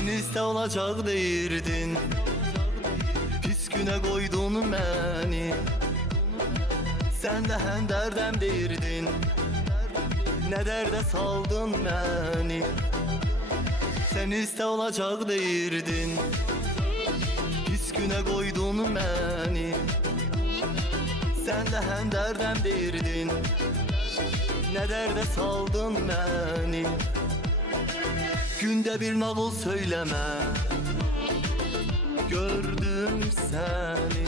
Sen iste olacak deyirdin, pis güne koydun beni. Sen de hem derdem deyirdin, ne derde saldın beni. Sen iste olacak deyirdin, pis güne koydun beni. Sen de hem derdem deyirdin, ne derde saldın beni. Günde bir nağıl söyleme, gördüm seni.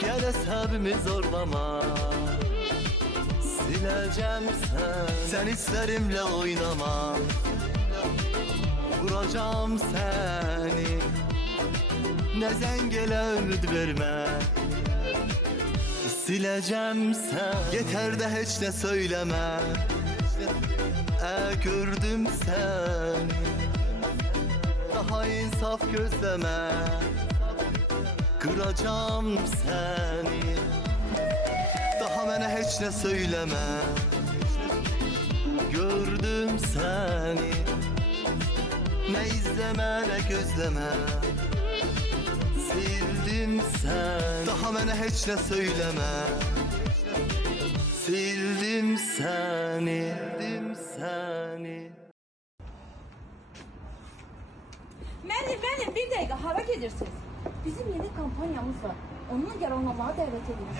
Gel hesabımı zorlama, sileceğim seni. Sen hislerimle oynama, vuracağım seni. Ne zengele ümit verme, sileceğim seni. Yeter de hiç ne söyleme, gördüm seni. Daha insaf gözleme, kıracağım seni. Daha bana hiç ne söyleme, gördüm seni. Ne izleme ne gözleme, sildim seni. Daha bana hiç ne söyleme, sildim seni, sildim seni. Benim bir dakika hara gelirsiniz. Bizim yeni kampanyamız var. Onunla yararlanmaya davet ediyoruz.